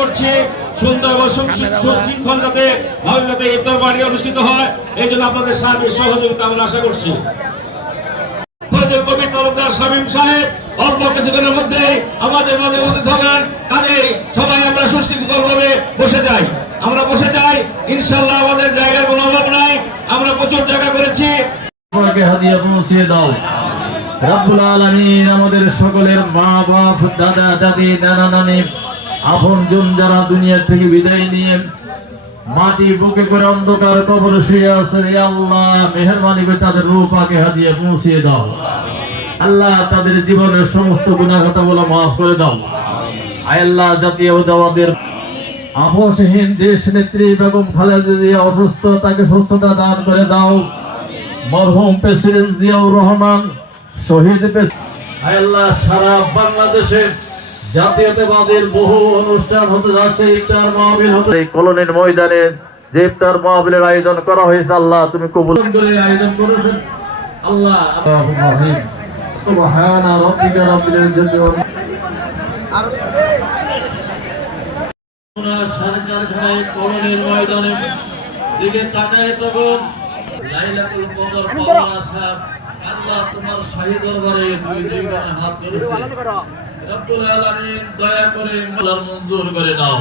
করছি সুন্দর এবং সুশৃঙ্খল যাতে ইফতার পার্টি অনুষ্ঠিত হয়, এই জন্য আপনাদের সার্বিক সহযোগিতা আমরা আশা করছি। কবি তালুকদার শামীম সাহেব অল্প কিছুক্ষণের মধ্যে আমাদের মাঝে উপস্থিত হবেন। কাজেই সবাই আমরা সুশৃঙ্খল ভাবে বসে যাই, আমরা বসে যাই। ইনশাআল্লাহ আমাদের জায়গার কোনো অভাব নাই, আমরা প্রচুর জায়গা করেছি। হাদিয়া পৌঁছে দাও রব্বুল আলামিন। আমাদের সকলের মা বাপ, দাদা দাদি, নানা নানি, আপনজন যারা দুনিয়া থেকে বিদায় নিয়ে মাটি বুকে করে অন্ধকার কবরে শুয়ে আছে, আল্লাহ মেহেরবানি করে তাদের রূহ পাকে হাদিয়া পৌঁছে দাও। আল্লাহ তাদের জীবনের সমস্ত গুনাহ খাতাগুলো মাফ করে দাও। আয় আল্লাহ জাতীয়তাবাদের আপোষহীন দেশ নেত্রী বেগম খালেদা জিয়া অসুস্থ, তাকে সুস্থতা দান করে দাও। মরহুম প্রেসিডেন্ট জিয়াউর রহমান শহীদ আয় আল্লাহ সারা বাংলাদেশে জাতীয়তাবাদের বহু অনুষ্ঠান হতে যাচ্ছে, ইফতার মাহফিল হতে। এই কলোনির ময়দানে যে ইফতার মাহফিলের আয়োজন করা হয়েছে, আল্লাহ তুমি কবুল করে আয়োজন করেছেন। আল্লাহ সুবহানা রাব্বিকা রাব্বিল ইজ্জাতি সরকার ঘায় কলোনির ময়দানে দিকে তাকায় তখন লাইলাতুল কদর পাওয়ার আশা আল্লাহ তোমার শাহী দরবারে দুই হাত ধরেছে। রব্বুল আলামিন দয়া করে মঞ্জুর করে নাও।